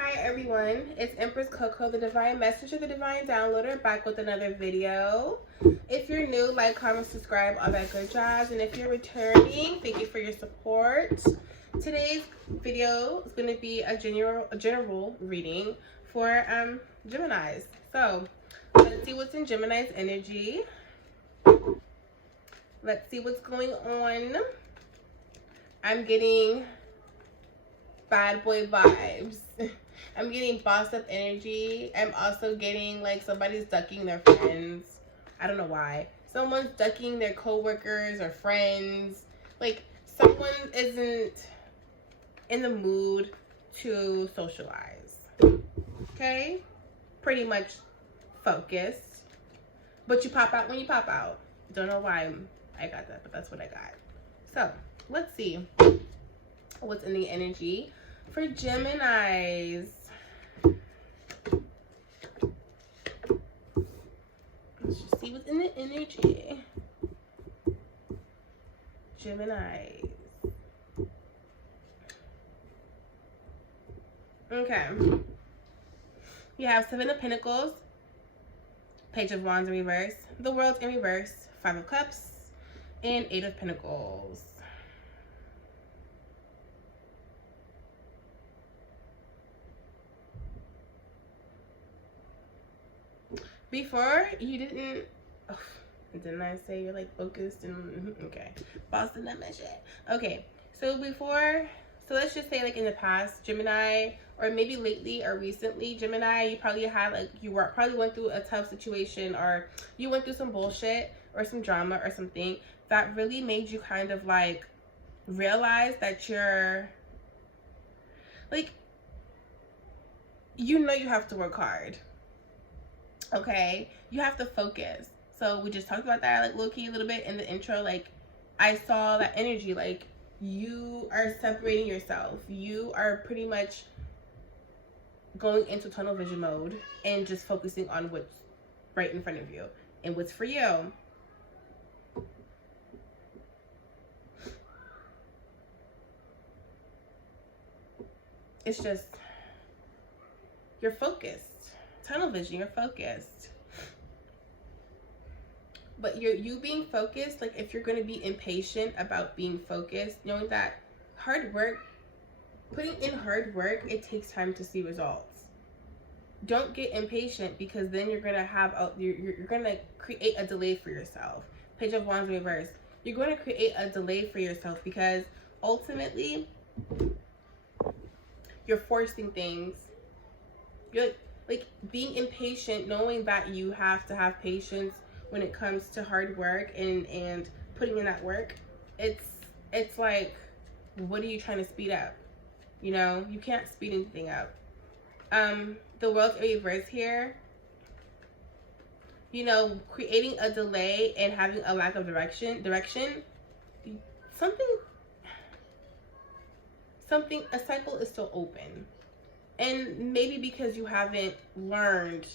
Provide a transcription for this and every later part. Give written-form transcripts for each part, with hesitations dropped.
Hi everyone, it's Empress Coco, the Divine Messenger, the Divine Downloader, back with another video. If you're new, like, comment, subscribe, all that good jazz. And if you're returning, thank you for your support. Today's video is going to be a general reading for Geminis. So let's see what's in Gemini's energy. Let's see what's going on. I'm getting bad boy vibes. I'm getting boss up energy. I'm also getting like somebody's ducking their friends. I don't know why. Someone's ducking their coworkers or friends. Like someone isn't in the mood to socialize. Okay? Pretty much focused. But you pop out when you pop out. Don't know why I got that, but that's what I got. So let's see what's in the energy for Geminis. Let's just see what's in the energy. Geminis. Okay. You have Seven of Pentacles, Page of Wands in reverse, the World in reverse, Five of Cups, and Eight of Pentacles. Before, you didn't, didn't I say you're like focused and, okay, Boston, that my shit. Okay, so before, so let's just say like in the past, Gemini, or maybe lately or recently, Gemini, you probably had like, probably went through a tough situation, or you went through some bullshit or some drama or something that really made you kind of like realize that you're like, you know, you have to work hard. Okay, you have to focus. So we just talked about that like low-key a little bit in the intro. Like I saw that energy, like you are separating yourself. You are pretty much going into tunnel vision mode and just focusing on what's right in front of you and what's for you. It's just, you're focused. Tunnel vision, you're focused. But you being focused, like if you're going to be impatient about being focused, knowing that hard work, putting in hard work, it takes time to see results. Don't get impatient, because then you're going to have you're going to create a delay for yourself. Page of Wands reverse. You're going to create a delay for yourself, because ultimately you're forcing things. You're like being impatient, knowing that you have to have patience when it comes to hard work and putting in that work. It's like, what are you trying to speed up? You know, you can't speed anything up. The World's in reverse here. You know, creating a delay and having a lack of direction, a cycle is still open. And maybe because you haven't learned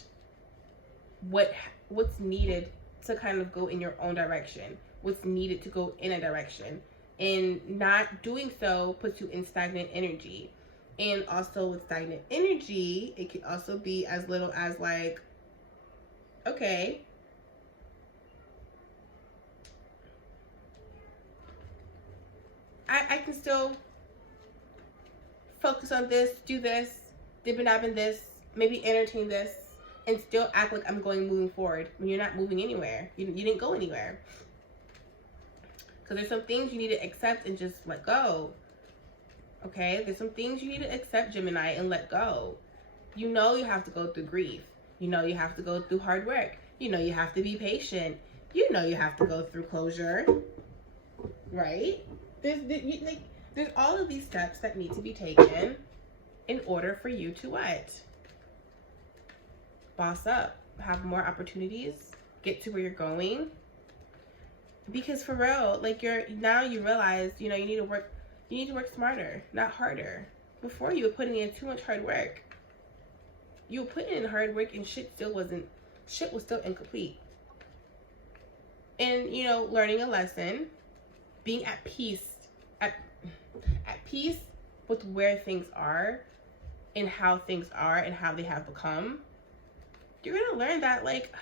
what's needed to kind of go in your own direction, what's needed to go in a direction, and not doing so puts you in stagnant energy. And also with stagnant energy, it can also be as little as like, okay, I can still focus on this, do this, dib and dab in this, maybe entertain this, and still act like I'm moving forward when you're not moving anywhere. You didn't go anywhere. Because there's some things you need to accept and just let go. Okay? There's some things you need to accept, Gemini, and let go. You know you have to go through grief. You know you have to go through hard work. You know you have to be patient. You know you have to go through closure. Right? There's all of these steps that need to be taken in order for you to what? Boss up, have more opportunities, get to where you're going. Because for real, like now you realize, you know, you need to work smarter, not harder. Before, you were putting in too much hard work. You were putting in hard work and shit was still incomplete. And, you know, learning a lesson, being at peace with where things are, in how things are and how they have become, you're gonna learn that, like,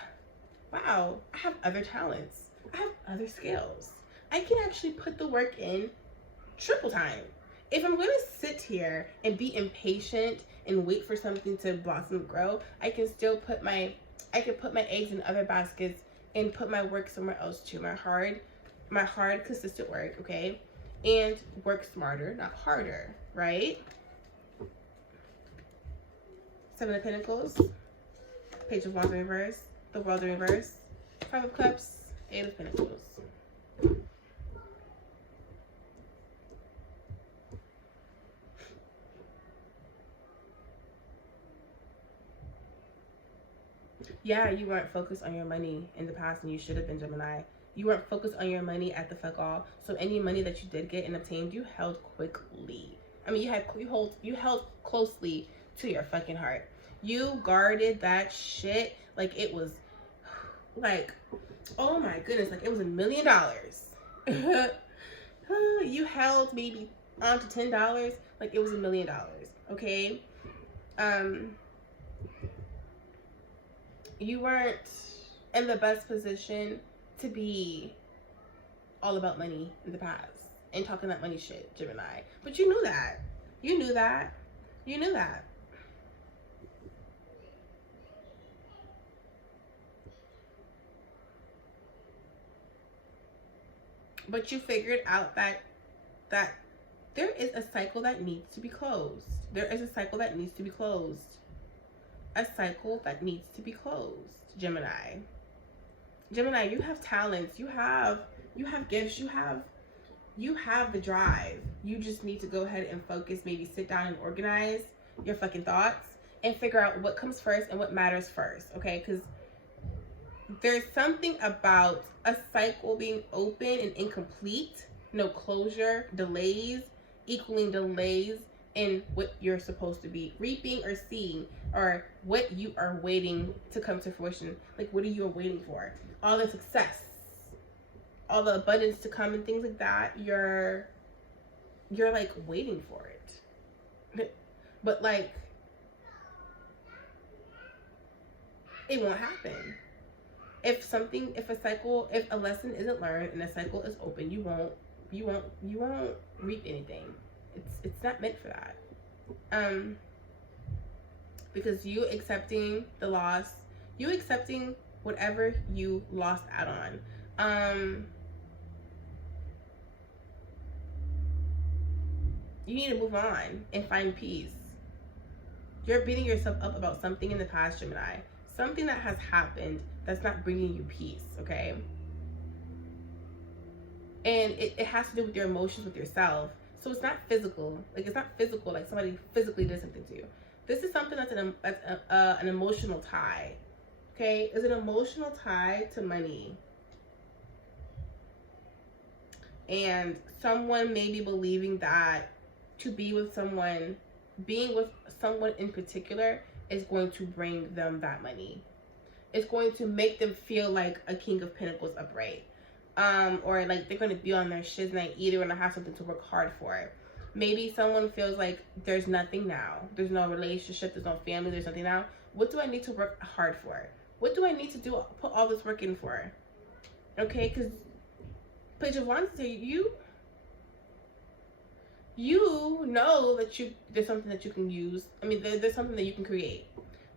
wow, I have other talents. I have other skills. I can actually put the work in triple time. If I'm gonna sit here and be impatient and wait for something to blossom and grow, I can still put my eggs in other baskets and put my work somewhere else too. My hard, consistent work, okay? And work smarter, not harder, right? Seven of Pentacles, Page of Wands in reverse, the World in reverse, Five of Cups, Eight of Pentacles. Yeah, you weren't focused on your money in the past, and you should have been, Gemini. You weren't focused on your money at the fuck all. So any money that you did get and obtained, you held quickly. I mean, you held closely to your fucking heart. You guarded that shit like it was, like, oh my goodness, like it was $1 million. You held maybe on to $10 like it was $1 million. Okay. You weren't in the best position to be all about money in the past and talking that money shit, Gemini. But you knew that. You knew that. You knew that. But you figured out that there is a cycle that needs to be closed. There is a cycle that needs to be closed. A cycle that needs to be closed, Gemini. Gemini, you have talents, you have gifts, you have the drive. You just need to go ahead and focus, maybe sit down and organize your fucking thoughts and figure out what comes first and what matters first, okay? Because there's something about a cycle being open and incomplete, no closure, delays, equaling delays in what you're supposed to be reaping or seeing, or what you are waiting to come to fruition. Like, what are you waiting for? All the success, all the abundance to come and things like that, you're like waiting for it. But like, it won't happen. If a lesson isn't learned and a cycle is open, you won't reap anything. It's not meant for that. Because you accepting the loss, you accepting whatever you lost out on. You need to move on and find peace. You're beating yourself up about something in the past, Gemini. Something that has happened that's not bringing you peace, okay? And it has to do with your emotions with yourself. So it's not physical. Like, it's not physical, like somebody physically did something to you. This is something that's an emotional tie, okay? It's an emotional tie to money. And someone may be believing that to be with someone, being with someone in particular is going to bring them that money. It's going to make them feel like a King of Pentacles upright. Or like they're going to be on their shiz night, either going to have something to work hard for. Maybe someone feels like there's nothing now. There's no relationship, there's no family, there's nothing now. What do I need to work hard for? What do I need to do, put all this work in for? Okay, because Page of Wands say you know that there's something that you can use. I mean, there's something that you can create.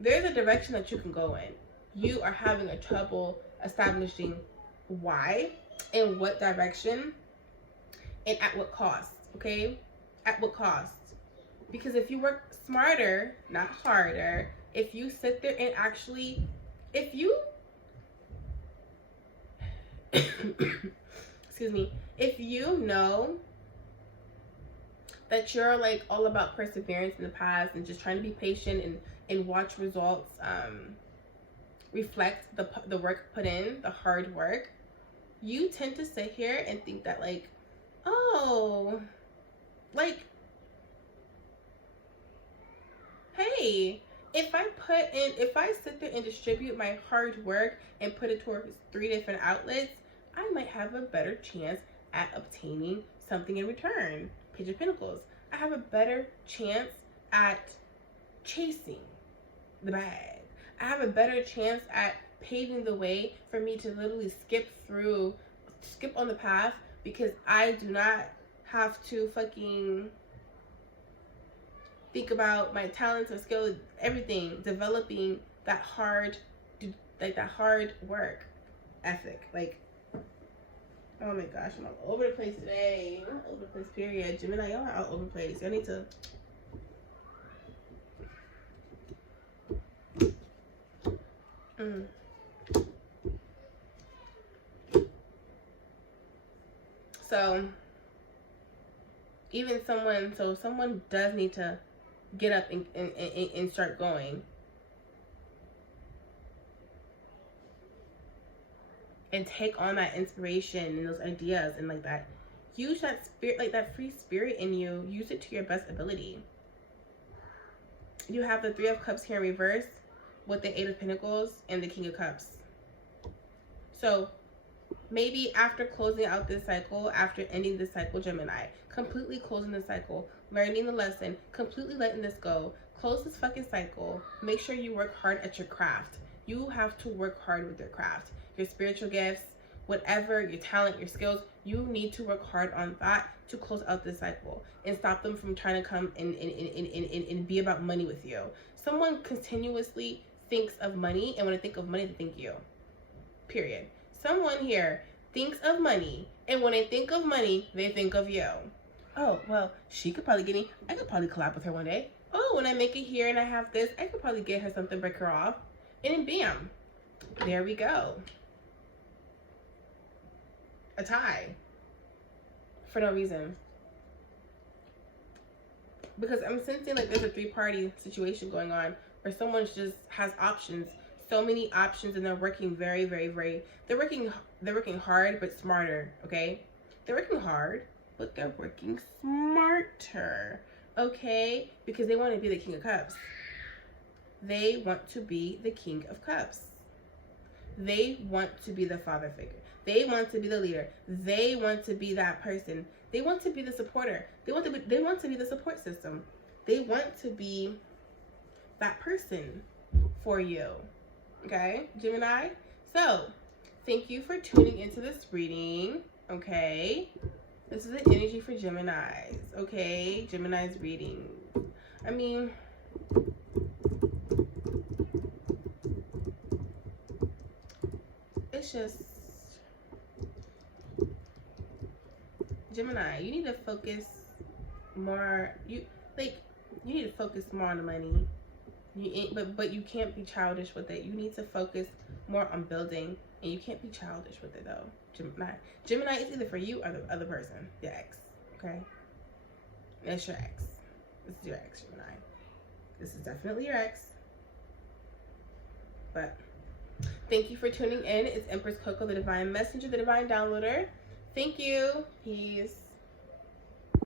There's a direction that you can go in. You are having a trouble establishing why and what direction and at what cost, okay? At what cost? Because if you work smarter, not harder, if you sit there and actually, if you excuse me, if you know that you're like all about perseverance in the past and just trying to be patient and watch results reflect the work put in, the hard work, you tend to sit here and think that like, oh, like, hey, if I sit there and distribute my hard work and put it towards 3 different outlets, I might have a better chance at obtaining something in return. Page of Pentacles. I have a better chance at chasing the bag. I have a better chance at paving the way for me to literally skip on the path, because I do not have to fucking think about my talents or skills, everything, developing that hard work ethic. Like, oh my gosh, I'm all over the place today. I'm all over the place, period. Gemini, y'all are all over the place. Y'all need to... So, even someone does need to get up and start going. And take on that inspiration and those ideas and like that. Use that spirit, like that free spirit in you. Use it to your best ability. You have the Three of Cups here in reverse with the Eight of Pentacles and the King of Cups. So maybe after closing out this cycle, after ending this cycle, Gemini, completely closing the cycle, learning the lesson, completely letting this go, close this fucking cycle. Make sure you work hard at your craft. You have to work hard with your craft. Your spiritual gifts, whatever, your talent, your skills, you need to work hard on that to close out this cycle and stop them from trying to come and be about money with you. Someone continuously thinks of money, and when they think of money, they think you. Period. Someone here thinks of money, and when they think of money, they think of you. Oh, well, she could probably get me. I could probably collab with her one day. Oh, when I make it here and I have this, I could probably get her something, break her off. And then bam, there we go. A tie for no reason, because I'm sensing like there's a three-party situation going on where someone just has options, so many options, and they're working very they're working hard but smarter. Okay, they're working hard but they're working smarter. Okay, because they want to be the King of Cups. They want to be the King of Cups. They want to be the father figure. They want to be the leader. They want to be that person. They want to be the supporter. They want to be the support system. They want to be that person for you. Okay, Gemini? So, thank you for tuning into this reading. Okay? This is the energy for Geminis. Okay? Gemini's reading. I mean, it's just, Gemini, you need to focus more. You need to focus more on the money. But you can't be childish with it. You need to focus more on building, and you can't be childish with it though. Gemini is either for you or the other person, your ex. Okay, that's your ex. This is your ex, Gemini. This is definitely your ex. But thank you for tuning in. It's Empress Coco, the Divine Messenger, the Divine Downloader. Thank you. Peace.